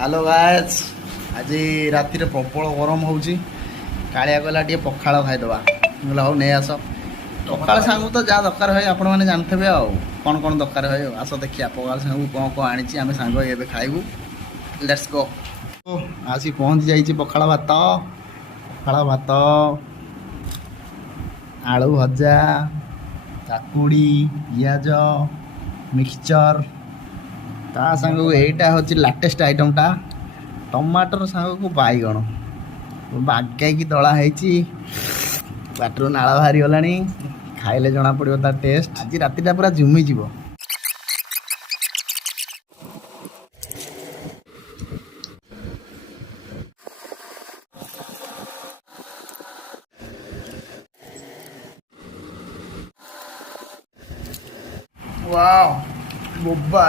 hello guys आज राति प्रबल गरम होची कालिया गला टे पखाल खाईदबा बोला हो नहीं आस पखाल सांगू तो जहाँ दरकार है आपण मैंने जानते आ कौन कौन दरकार है आस देखिए पखाल सांगू कौन कौन आनी आम सांग ये खाइबू लेट्स गो आसी पहुँच जाइए पखाल भात आलू भजा काकुड़ी पियाज मिक्सचर ता सांग एटा हूँ लाटेस्ट आइटमटा टमाटर सांग को बैगण बागैकी दला बाटर नाल बाहरी गला खाइले जना पड़ो तार टेस्ट आज रातिटा पूरा जुमी जीव वाओ बोबा